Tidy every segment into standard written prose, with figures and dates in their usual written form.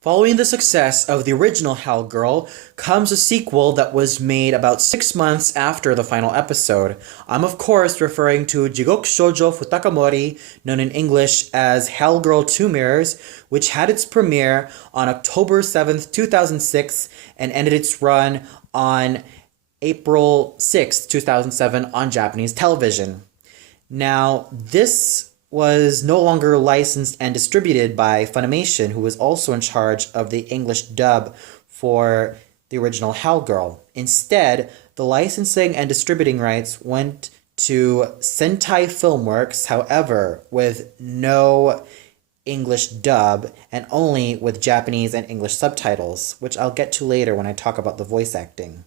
Following the success of the original Hell Girl comes a sequel that was made about 6 months after the final episode. I'm of course referring to Jigoku Shoujo Futakamori, known in English as Hell Girl Two Mirrors, which had its premiere on October 7th, 2006 and ended its run on April 6th, 2007 on Japanese television. Now, this was no longer licensed and distributed by Funimation, who was also in charge of the English dub for the original Hell Girl. Instead, the licensing and distributing rights went to Sentai Filmworks, however, with no English dub and only with Japanese and English subtitles, which I'll get to later when I talk about the voice acting.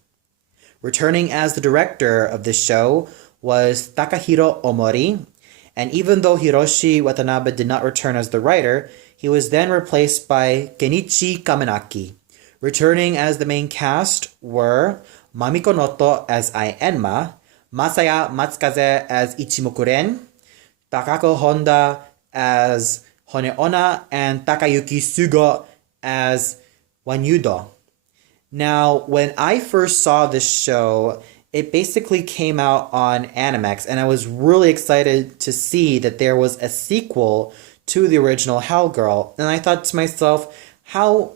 Returning as the director of this show was Takahiro Omori, and even though Hiroshi Watanabe did not return as the writer, he was then replaced by Kenichi Kamenaki. Returning as the main cast were Mamiko Noto as Ai Enma, Masaya Matsukaze as Ichimoku Ren, Takako Honda as Honeona, and Takayuki Sugo as Wanyudo. Now, when I first saw this show, it basically came out on Animax, and I was really excited to see that there was a sequel to the original Hell Girl. And I thought to myself, how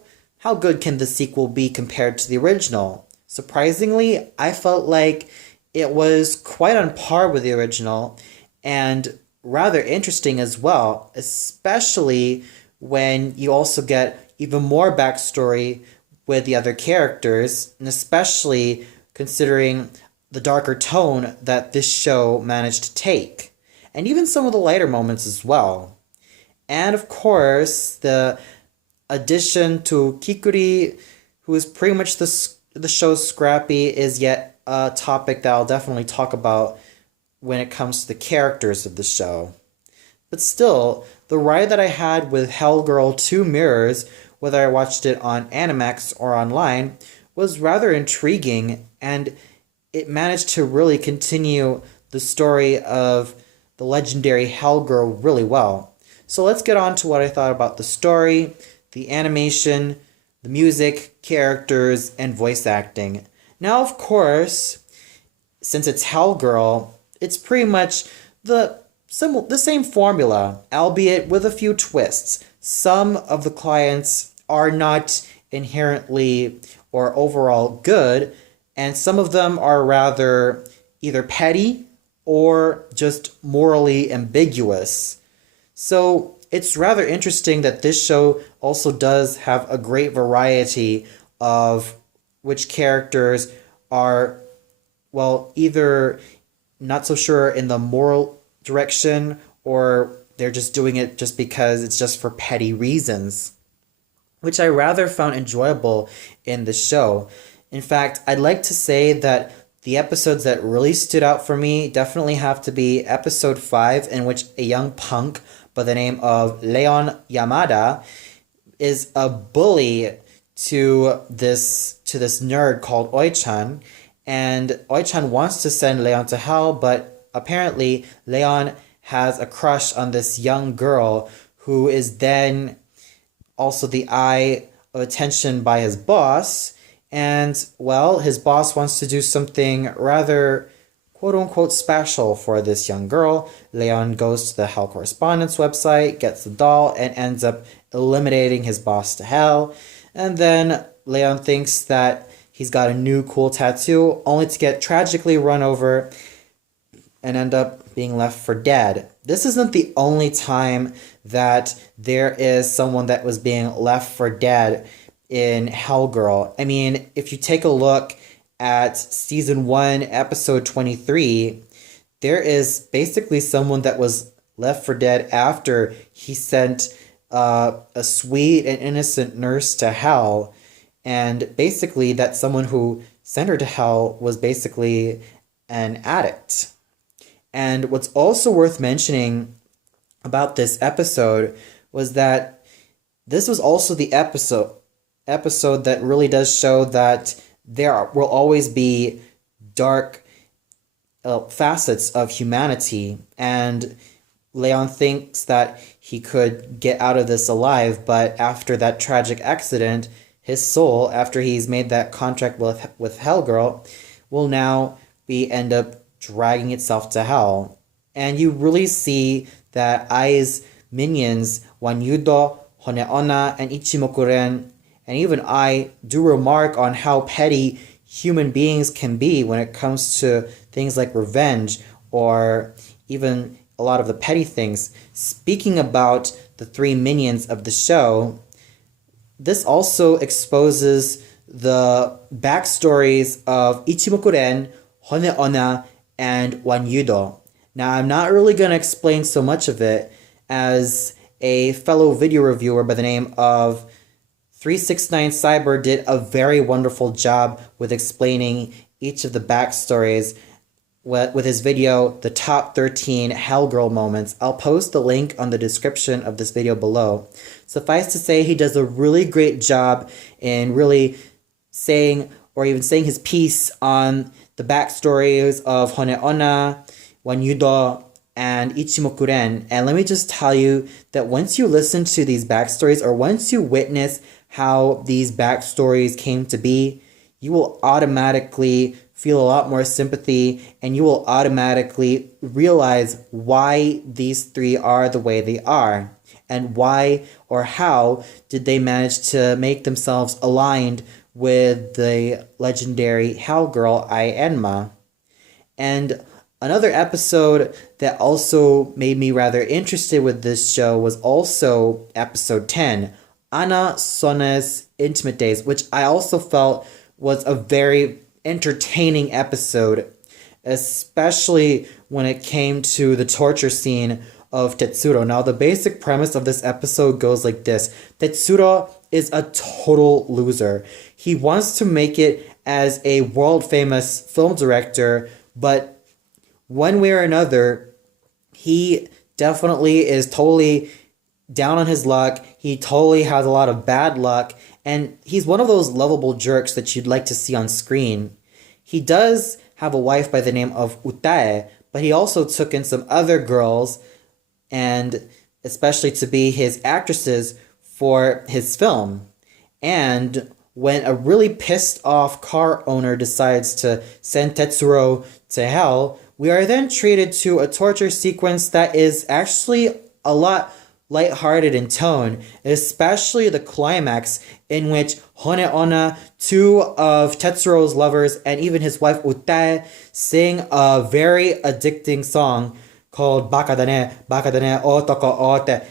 good can the sequel be compared to the original? Surprisingly, I felt like it was quite on par with the original and rather interesting as well, especially when you also get even more backstory with the other characters, and especially considering the darker tone that this show managed to take, and even some of the lighter moments as well. And of course, the addition to Kikuri, who is pretty much the show's Scrappy, is yet a topic that I'll definitely talk about when it comes to the characters of the show. But still, the ride that I had with Hell Girl Two Mirrors, whether I watched it on Animax or online, was rather intriguing, and it managed to really continue the story of the legendary Hell Girl really well. So let's get on to what I thought about the story, the animation, the music, characters, and voice acting. Now, of course, since it's Hell Girl, it's pretty much the same formula, albeit with a few twists. Some of the clients are not inherently or overall good, and some of them are rather either petty or just morally ambiguous. So it's rather interesting that this show also does have a great variety of which characters are, well, either not so sure in the moral direction, or they're just doing it just because it's just for petty reasons, which I rather found enjoyable in the show. In fact, I'd like to say that the episodes that really stood out for me definitely have to be episode 5, in which a young punk by the name of Leon Yamada is a bully to this nerd called Oichan, and Oichan wants to send Leon to hell, but apparently Leon has a crush on this young girl who is then also the eye of attention by his boss. And, well, his boss wants to do something rather quote-unquote special for this young girl. Leon goes to the Hell Correspondence website, gets the doll, and ends up eliminating his boss to hell. And then Leon thinks that he's got a new cool tattoo, only to get tragically run over and end up being left for dead. This isn't the only time that there is someone that was being left for dead in Hell Girl. I mean, if you take a look at season 1, episode 23, there is basically someone that was left for dead after he sent a sweet and innocent nurse to hell. And basically, that someone who sent her to hell was basically an addict. And what's also worth mentioning about this episode was that this was also the episode that really does show that will always be dark facets of humanity, and Leon thinks that he could get out of this alive, but after that tragic accident, his soul, after he's made that contract with Hell Girl, will now be end up dragging itself to hell. And you really see that Ai's minions, Wanyudo, Honeona, and Ichimokuren, and even I do remark on how petty human beings can be when it comes to things like revenge or even a lot of the petty things. Speaking about the three minions of the show, this also exposes the backstories of Ichimokuren, Honeona, and Wanyudo. Now, I'm not really going to explain so much of it, as a fellow video reviewer by the name of 369 Cyber did a very wonderful job with explaining each of the backstories with his video, The Top 13 Hellgirl Moments. I'll post the link on the description of this video below. Suffice to say, he does a really great job in really saying his piece on the backstories of Honeona, Wanyudo, and Ichimokuren. And let me just tell you that once you listen to these backstories, or once you witness how these backstories came to be, you will automatically feel a lot more sympathy, and you will automatically realize why these three are the way they are, and why or how did they manage to make themselves aligned with the legendary Hellgirl Ai Enma. And another episode that also made me rather interested with this show was also episode 10, Ana Sone's Intimate Days, which I also felt was a very entertaining episode, especially when it came to the torture scene of Tetsuro. Now, the basic premise of this episode goes like this. Tetsuro is a total loser. He wants to make it as a world-famous film director, but one way or another, he definitely is totally down on his luck. He totally has a lot of bad luck, and he's one of those lovable jerks that you'd like to see on screen. He does have a wife by the name of Utae, but he also took in some other girls, and especially to be his actresses for his film. And when a really pissed off car owner decides to send Tetsuro to hell, we are then treated to a torture sequence that is actually a lot lighthearted in tone, especially the climax in which Honeona, two of Tetsuro's lovers, and even his wife Utae sing a very addicting song called Baka dane, otoko ote.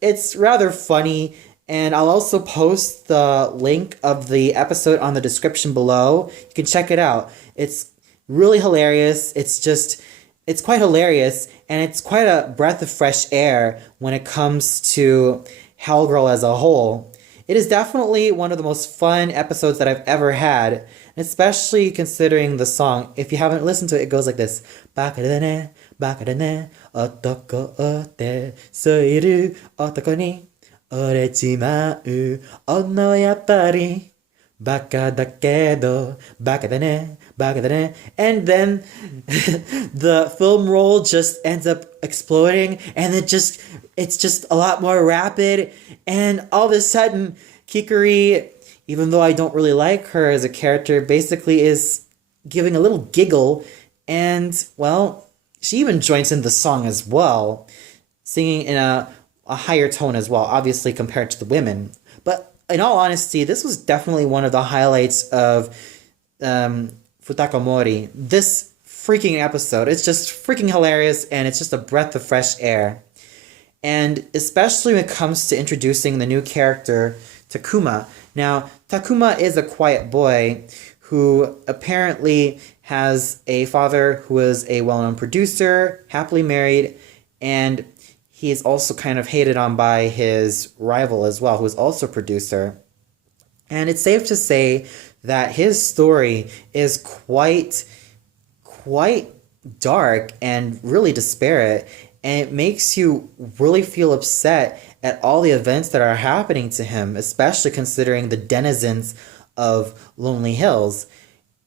It's rather funny, and I'll also post the link of the episode on the description below. You can check it out. It's really hilarious. It's quite hilarious, and it's quite a breath of fresh air when it comes to Hellgirl as a whole. It is definitely one of the most fun episodes that I've ever had, especially considering the song. If you haven't listened to it, it goes like this. Bakadane, bakadane, otoko ote, soiru otoko ni, orechimau, ono yappari. Baka da kedo, baka da ne, baka da ne. And then the film roll just ends up exploding, and it's just a lot more rapid. And all of a sudden, Kikuri, even though I don't really like her as a character, basically is giving a little giggle. And, well, she even joins in the song as well, singing in a higher tone as well, obviously compared to the women. But in all honesty, this was definitely one of the highlights of Futakomori. This freaking episode, it's just freaking hilarious, and it's just a breath of fresh air. And especially when it comes to introducing the new character, Takuma. Now, Takuma is a quiet boy who apparently has a father who is a well-known producer, happily married, and he is also kind of hated on by his rival as well, who is also a producer. And it's safe to say that his story is quite dark and really disparate, and it makes you really feel upset at all the events that are happening to him, especially considering the denizens of Lonely Hills.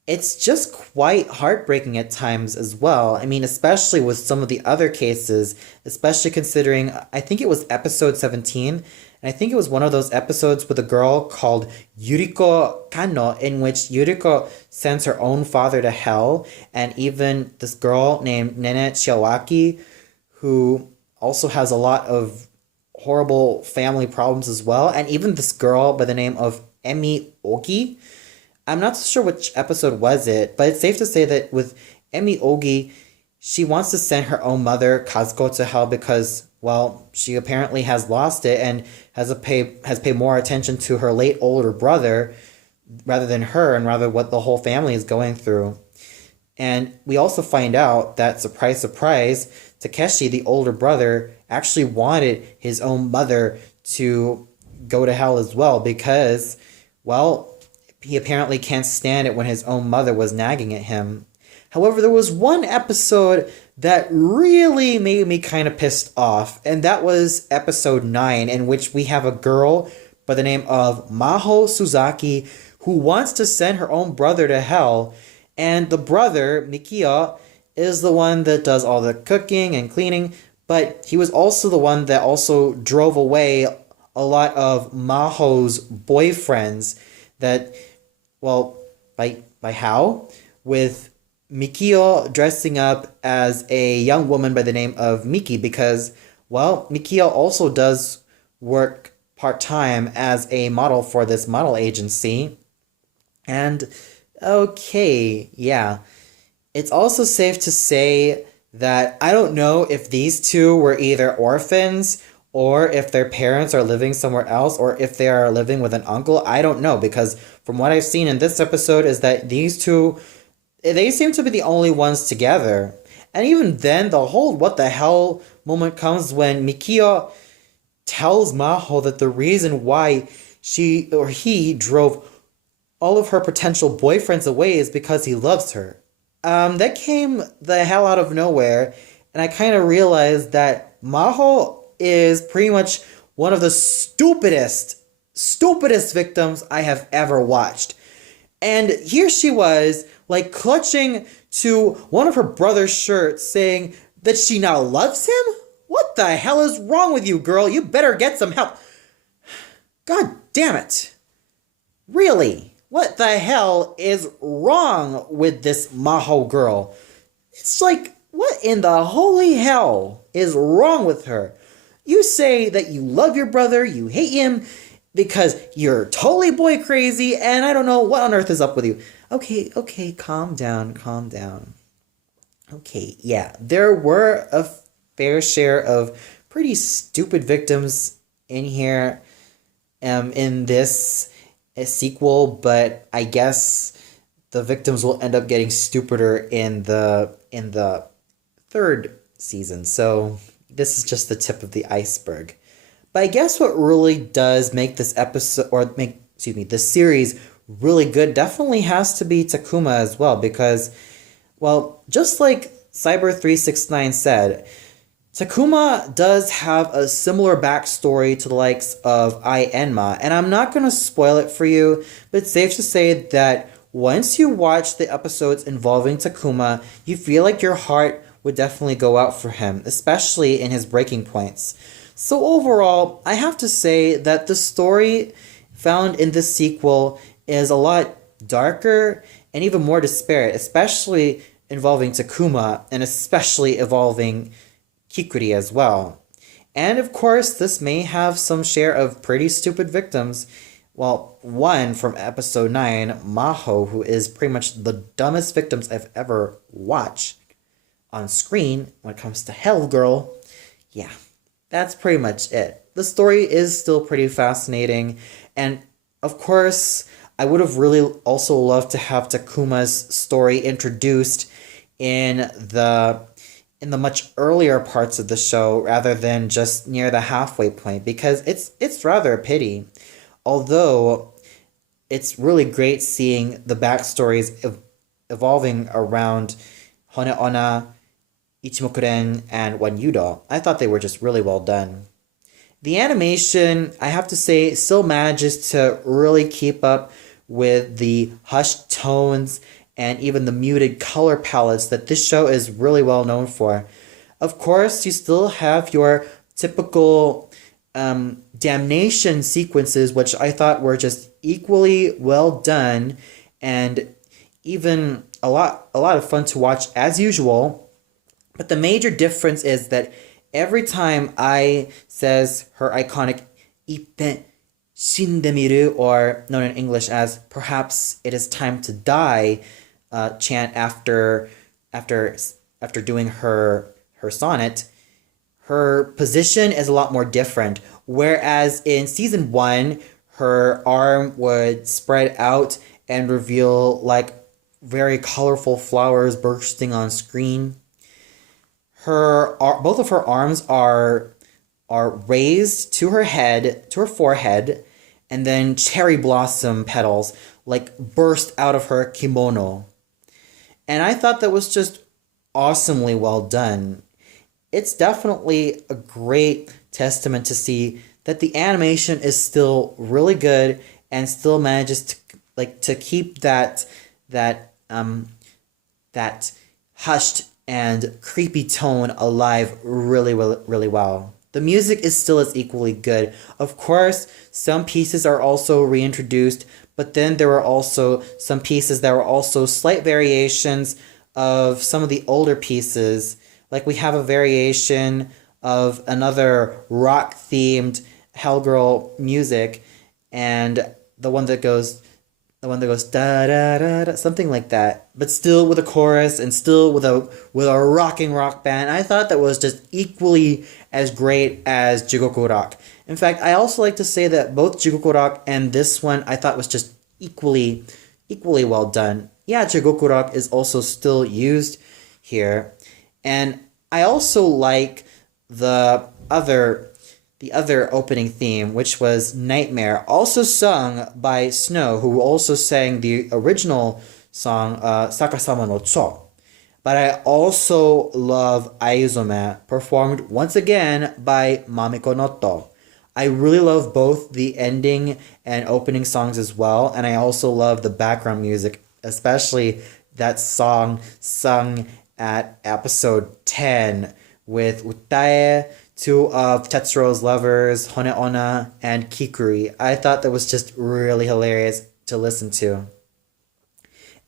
it's just quite heartbreaking at times as well. I mean, especially with some of the other cases, especially considering I think it was episode 17, and I think it was one of those episodes with a girl called Yuriko Kano, in which Yuriko sends her own father to hell, and even this girl named Nene Chiawaki, who also has a lot of horrible family problems as well, and even this girl by the name of Emi Ogi. I'm not so sure which episode was it, but it's safe to say that with Emi Ogi, she wants to send her own mother, Kazuko, to hell because, well, she apparently has lost it and has paid more attention to her late older brother rather than her and rather what the whole family is going through. And we also find out that, surprise, surprise, Takeshi, the older brother, actually wanted his own mother to go to hell as well because, well, he apparently can't stand it when his own mother was nagging at him. However, there was one episode that really made me kind of pissed off, and that was episode 9, in which we have a girl by the name of Maho Suzaki who wants to send her own brother to hell, and the brother, Mikia, is the one that does all the cooking and cleaning, but he was also the one that also drove away a lot of Maho's boyfriends that, well, by how? With Mikio dressing up as a young woman by the name of Miki because, well, Mikio also does work part-time as a model for this model agency. And, okay, yeah. It's also safe to say that I don't know if these two were either orphans or if their parents are living somewhere else, or if they are living with an uncle. I don't know, because from what I've seen in this episode is that these two, they seem to be the only ones together. And even then, the whole what the hell moment comes when Mikio tells Maho that the reason why she or he drove all of her potential boyfriends away is because he loves her. That came the hell out of nowhere, and I kind of realized that Maho is pretty much one of the stupidest victims I have ever watched. And here she was, like, clutching to one of her brother's shirts, saying that she now loves him? What the hell is wrong with you, girl? You better get some help. God damn it. Really? What the hell is wrong with this Maho girl? It's like, what in the holy hell is wrong with her? You say that you love your brother, you hate him because you're totally boy crazy, and I don't know what on earth is up with you. Okay, calm down. Okay, yeah, there were a fair share of pretty stupid victims in here, in this sequel, but I guess the victims will end up getting stupider in the third season, so this is just the tip of the iceberg. But I guess what really does make this this series really good definitely has to be Takuma as well, because, well, just like Cyber369 said, Takuma does have a similar backstory to the likes of Ai Enma, and I'm not going to spoil it for you, but it's safe to say that once you watch the episodes involving Takuma, you feel like your heart would definitely go out for him, especially in his breaking points. So overall, I have to say that the story found in this sequel is a lot darker and even more disparate, especially involving Takuma and especially involving Kikuri as well. And of course, this may have some share of pretty stupid victims. Well, one from episode 9, Maho, who is pretty much the dumbest victims I've ever watched on screen when it comes to Hell Girl. Yeah, that's pretty much it. The story is still pretty fascinating, and of course, I would have really also loved to have Takuma's story introduced in the much earlier parts of the show rather than just near the halfway point, because it's rather a pity. Although it's really great seeing the backstories evolving around Honeona, Ichimokuren, and Wanyudo. I thought they were just really well done. The animation, I have to say, still manages to really keep up with the hushed tones and even the muted color palettes that this show is really well known for. Of course, you still have your typical damnation sequences, which I thought were just equally well done and even a lot of fun to watch as usual. But the major difference is that every time Ai says her iconic "ippen shindemiru," or known in English as "perhaps it is time to die," chant after doing her sonnet, her position is a lot more different. Whereas in season 1, her arm would spread out and reveal like very colorful flowers bursting on screen. Both of her arms are raised to her head, to her forehead, and then cherry blossom petals like burst out of her kimono. And I thought that was just awesomely well done. It's definitely a great testament to see that the animation is still really good and still manages to keep that hushed and creepy tone alive really, really, really well. The music is still as equally good. Of course, some pieces are also reintroduced, but then there were also some pieces that were also slight variations of some of the older pieces. Like we have a variation of another rock-themed Hellgirl music, and the one that goes da da da da, something like that, but still with a chorus and still with a rocking rock band. I thought that was just equally as great as Jigoku Rock. In fact, I also like to say that both Jigoku Rock and this one I thought was just equally well done. Yeah, Jigoku Rock is also still used here, and I also like the other opening theme, which was Nightmare, also sung by Snow, who also sang the original song, Sakasama no Cho. But I also love Aizome, performed once again by Mamiko Noto. I really love both the ending and opening songs as well, and I also love the background music, especially that song sung at episode 10 with Utae, two of Tetsuro's lovers, Honeona and Kikuri. I thought that was just really hilarious to listen to.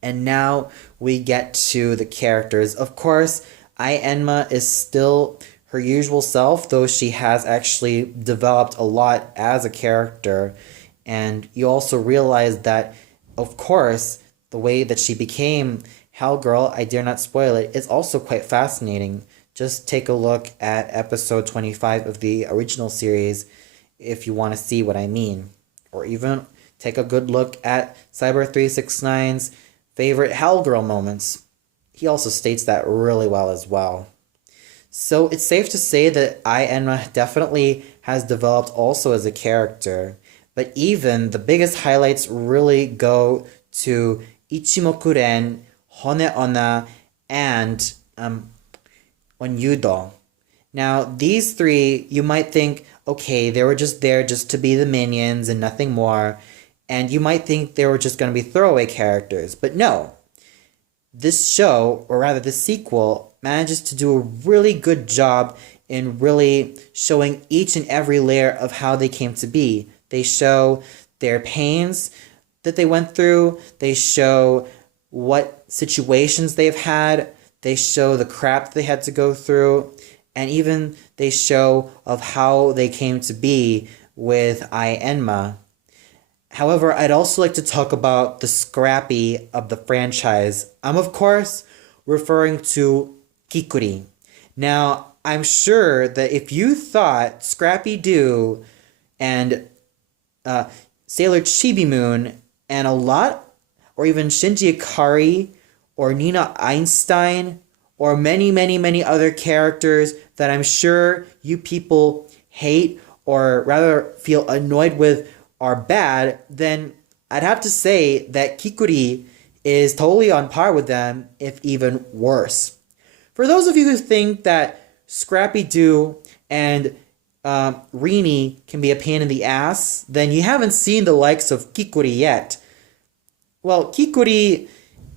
And now we get to the characters. Of course, Ai Enma is still her usual self, though she has actually developed a lot as a character. And you also realize that, of course, the way that she became Hellgirl, I dare not spoil it, is also quite fascinating. Just take a look at episode 25 of the original series if you want to see what I mean. Or even take a good look at Cyber369's favorite Hellgirl moments. He also states that really well as well. So it's safe to say that Ai Enma definitely has developed also as a character. But even the biggest highlights really go to Ichimoku-ren, Honeona, and Onyudo. Now, these three, you might think, okay, they were just there just to be the minions and nothing more. And you might think they were just going to be throwaway characters. But no. This show, or rather this sequel, manages to do a really good job in really showing each and every layer of how they came to be. They show their pains that they went through. They show what situations they've had. They show the crap they had to go through. And even they show of how they came to be with Ai Enma. However, I'd also like to talk about the Scrappy of the franchise. I'm, of course, referring to Kikuri. Now, I'm sure that if you thought Scrappy-Doo and Sailor Chibi-Moon and a lot, or even Shinji Ikari, or Nina Einstein, or many, many, many other characters that I'm sure you people hate, or rather feel annoyed with, are bad, then I'd have to say that Kikuri is totally on par with them, if even worse. For those of you who think that Scrappy-Doo and Rini can be a pain in the ass, then you haven't seen the likes of Kikuri yet. Well, Kikuri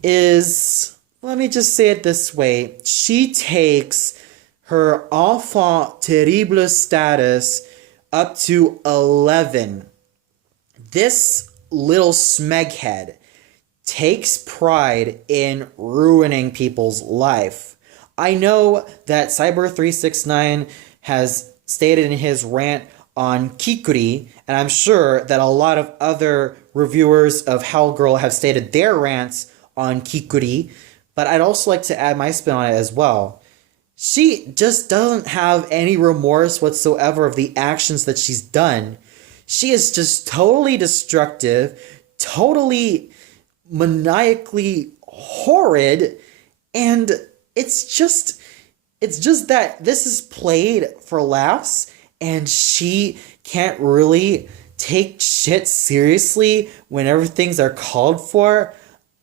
is, let me just say it this way, she takes her enfant terrible status up to 11. This little smeghead takes pride in ruining people's life. I know that Cyber369 has stated in his rant on Kikuri, and I'm sure that a lot of other reviewers of Hellgirl have stated their rants on Kikuri, but I'd also like to add my spin on it as well. She just doesn't have any remorse whatsoever of the actions that she's done. She is just totally destructive, totally maniacally horrid, and it's just that this is played for laughs, and she can't really take shit seriously whenever things are called for.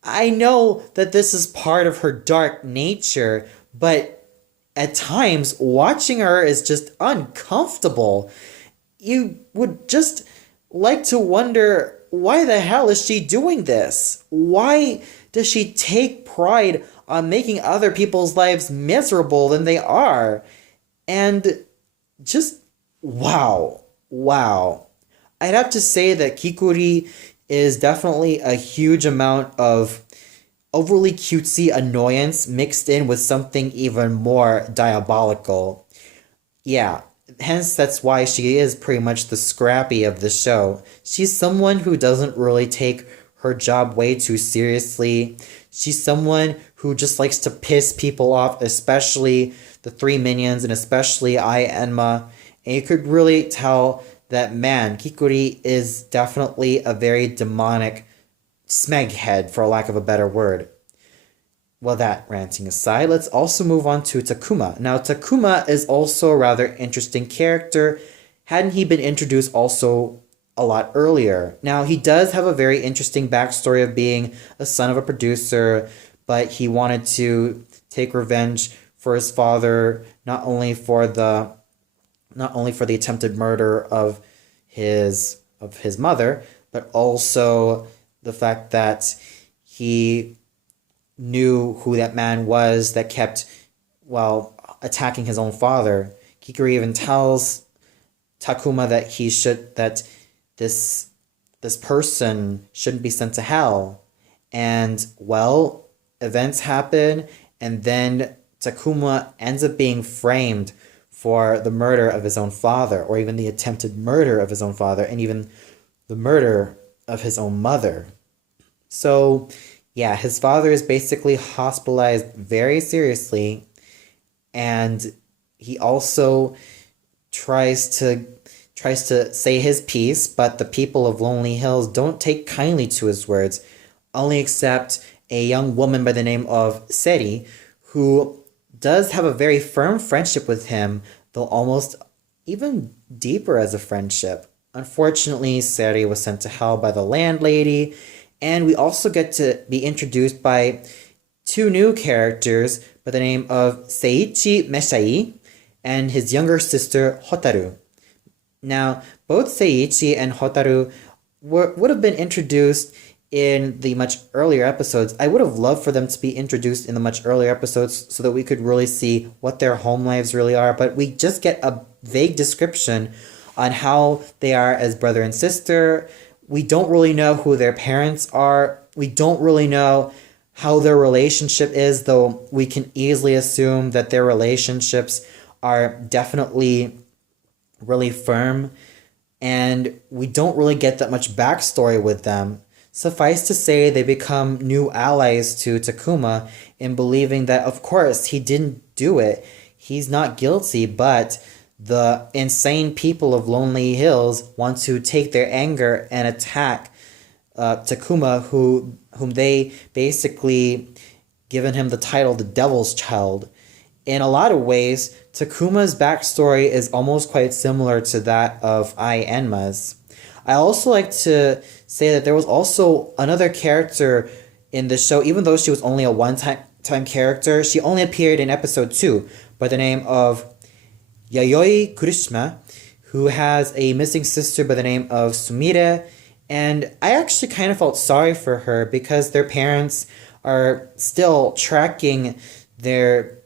I know that this is part of her dark nature, but at times watching her is just uncomfortable. You would just like to wonder, why the hell is she doing this? Why does she take pride on making other people's lives miserable than they are? And just, wow. I'd have to say that Kikuri is definitely a huge amount of overly cutesy annoyance mixed in with something even more diabolical. Yeah, hence that's why she is pretty much the Scrappy of the show. She's someone who doesn't really take her job way too seriously. She's someone who just likes to piss people off, especially the three minions and especially Ai Enma. And you could really tell that, man, Kikuri is definitely a very demonic smeghead, for lack of a better word. Well, that ranting aside, let's also move on to Takuma. Now, Takuma is also a rather interesting character, hadn't he been introduced also a lot earlier. Now, he does have a very interesting backstory of being a son of a producer, but he wanted to take revenge for his father, not only for the attempted murder of his mother, but also the fact that he knew who that man was that kept, attacking his own father. Kikuri even tells Takuma that this person shouldn't be sent to hell. And, events happen, and then Takuma ends up being framed for the murder of his own father, or even the attempted murder of his own father, and even the murder of his own mother. So, yeah, his father is basically hospitalized very seriously, and he also tries to say his piece, but the people of Lonely Hills don't take kindly to his words, only except a young woman by the name of Seri, who does have a very firm friendship with him, though almost even deeper as a friendship. Unfortunately, Seri was sent to hell by the landlady, and we also get to be introduced by two new characters by the name of Seiichi Meshai and his younger sister Hotaru. Now, both Seiichi and Hotaru would have been introduced in the much earlier episodes. I would have loved for them to be introduced in the much earlier episodes so that we could really see what their home lives really are, but we just get a vague description on how they are as brother and sister. We don't really know who their parents are. We don't really know how their relationship is, though we can easily assume that their relationships are definitely really firm, and we don't really get that much backstory with them. Suffice to say, they become new allies to Takuma in believing that, of course, he didn't do it. He's not guilty, but the insane people of Lonely Hills want to take their anger and attack Takuma, whom they basically given him the title the Devil's Child. In a lot of ways, Takuma's backstory is almost quite similar to that of Ai Enma's. I also like to say that there was also another character in the show, even though she was only a one-time character. She only appeared in episode 2 by the name of Yayoi Kusama, who has a missing sister by the name of Sumire, and I actually kind of felt sorry for her because their parents are still tracking their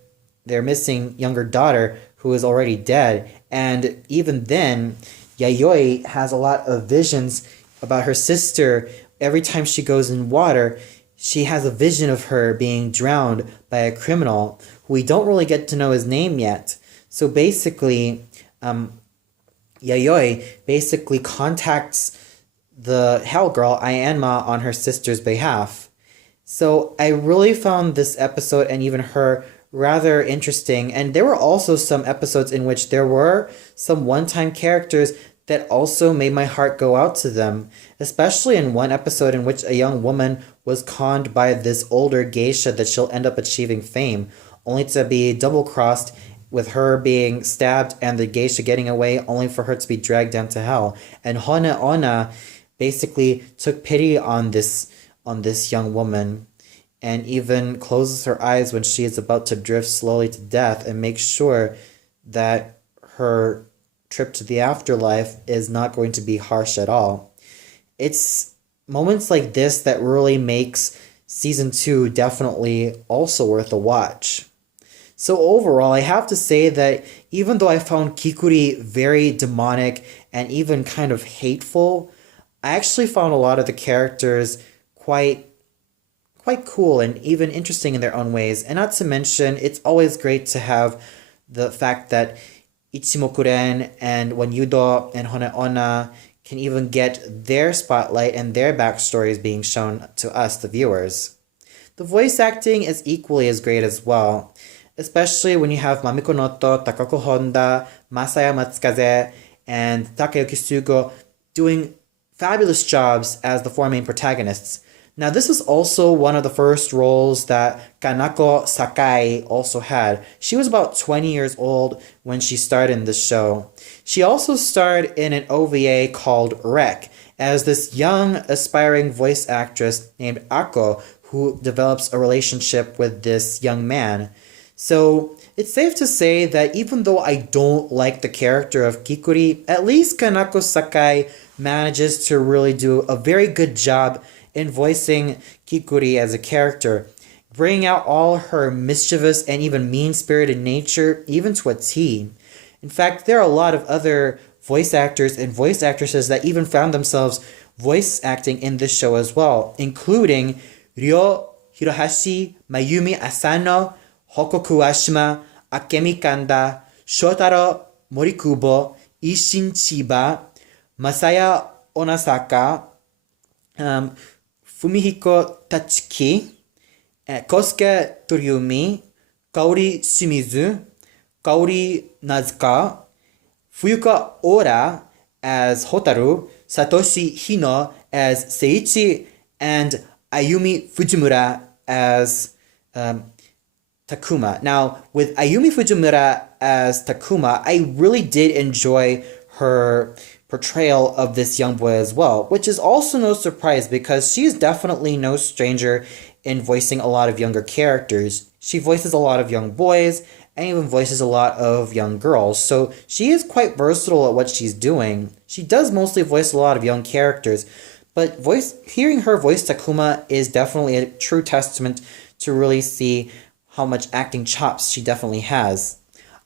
missing younger daughter who is already dead. And even then, Yayoi has a lot of visions about her sister. Every time she goes in water, she has a vision of her being drowned by a criminal who we don't really get to know his name yet. So basically, Yayoi basically contacts the Hell Girl, Ayanma, on her sister's behalf. So I really found this episode and even her rather interesting. And there were also some episodes in which there were some one-time characters that also made my heart go out to them, especially in one episode in which a young woman was conned by this older geisha that she'll end up achieving fame, only to be double-crossed with her being stabbed and the geisha getting away, only for her to be dragged down to hell. And Hone Ona basically took pity on this young woman and even closes her eyes when she is about to drift slowly to death and makes sure that her trip to the afterlife is not going to be harsh at all. It's moments like this that really makes season 2 definitely also worth a watch. So overall, I have to say that even though I found Kikuri very demonic and even kind of hateful, I actually found a lot of the characters quite cool and even interesting in their own ways. And not to mention, it's always great to have the fact that Ichimokuren and Wanyudo and Honeona can even get their spotlight and their backstories being shown to us, the viewers. The voice acting is equally as great as well, especially when you have Mamiko Noto, Takako Honda, Masaya Matsukaze, and Takayuki Sugo doing fabulous jobs as the four main protagonists. Now, this is also one of the first roles that Kanako Sakai also had. She was about 20 years old when she starred in this show. She also starred in an OVA called Rec as this young, aspiring voice actress named Ako, who develops a relationship with this young man. So, it's safe to say that even though I don't like the character of Kikuri, at least Kanako Sakai manages to really do a very good job in voicing Kikuri as a character, bringing out all her mischievous and even mean-spirited nature, even to a T. In fact, there are a lot of other voice actors and voice actresses that even found themselves voice acting in this show as well, including Ryo Hirohashi, Mayumi Asano, Hokoku Ashima, Akemi Kanda, Shotaro Morikubo, Ishin Chiba, Masaya Onasaka, Fumihiko Tachiki, Kosuke Toriumi, Kaori Shimizu, Kaori Nazuka, Fuyuka Ora as Hotaru, Satoshi Hino as Seiichi, and Ayumi Fujimura as Takuma. Now, with Ayumi Fujimura as Takuma, I really did enjoy her portrayal of this young boy as well, which is also no surprise because she is definitely no stranger in voicing a lot of younger characters. She voices a lot of young boys and even voices a lot of young girls, so she is quite versatile at what she's doing. She does mostly voice a lot of young characters, but hearing her voice Takuma is definitely a true testament to really see how much acting chops she definitely has.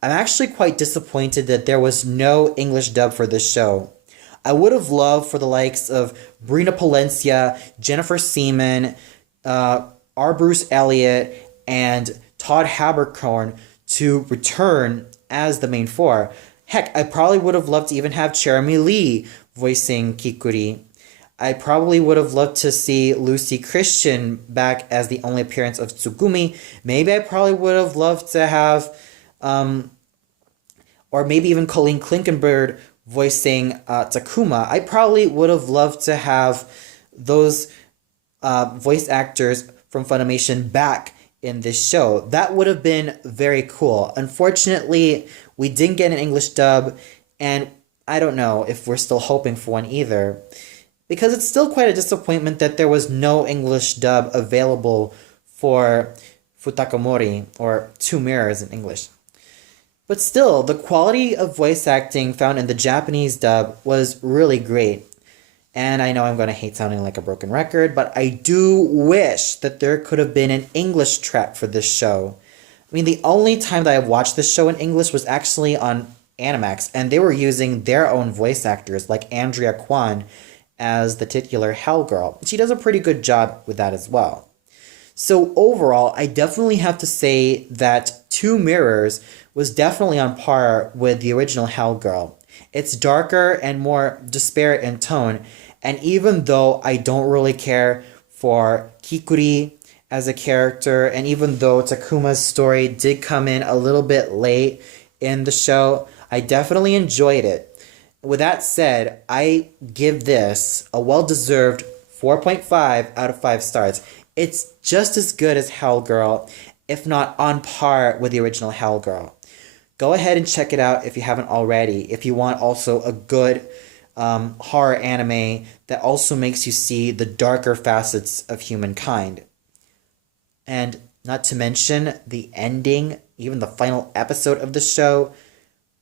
I'm actually quite disappointed that there was no English dub for this show. I would have loved for the likes of Brina Palencia, Jennifer Seaman, R. Bruce Elliott, and Todd Haberkorn to return as the main four. Heck, I probably would have loved to even have Jeremy Lee voicing Kikuri. I probably would have loved to see Lucy Christian back as the only appearance of Tsugumi. Maybe I probably would have loved to have, or maybe even Colleen Klinkenberg voicing Takuma. I probably would have loved to have those voice actors from Funimation back in this show. That would have been very cool. Unfortunately, we didn't get an English dub, and I don't know if we're still hoping for one either, because it's still quite a disappointment that there was no English dub available for Futakamori, or Two Mirrors in English. But still, the quality of voice acting found in the Japanese dub was really great. And I know I'm going to hate sounding like a broken record, but I do wish that there could have been an English track for this show. I mean, the only time that I watched this show in English was actually on Animax, and they were using their own voice actors, like Andrea Kwan, as the titular Hell Girl. She does a pretty good job with that as well. So overall, I definitely have to say that Two Mirrors was definitely on par with the original Hell Girl. It's darker and more disparate in tone, and even though I don't really care for Kikuri as a character, and even though Takuma's story did come in a little bit late in the show, I definitely enjoyed it. With that said, I give this a well-deserved 4.5 out of 5 stars. It's just as good as Hell Girl, if not on par with the original Hell Girl. Go ahead and check it out if you haven't already. If you want also a good horror anime that also makes you see the darker facets of humankind. And not to mention, the ending, even the final episode of the show,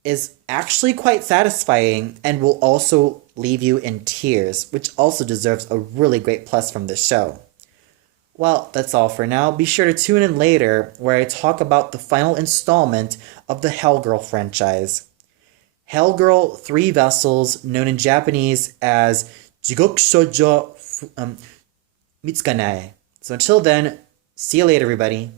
is actually quite satisfying and will also leave you in tears, which also deserves a really great plus from this show. Well, that's all for now. Be sure to tune in later where I talk about the final installment of the Hellgirl franchise. Hellgirl 3 Vessels, known in Japanese as Jigoku Shoujo Mitsukanae. So until then, see you later, everybody.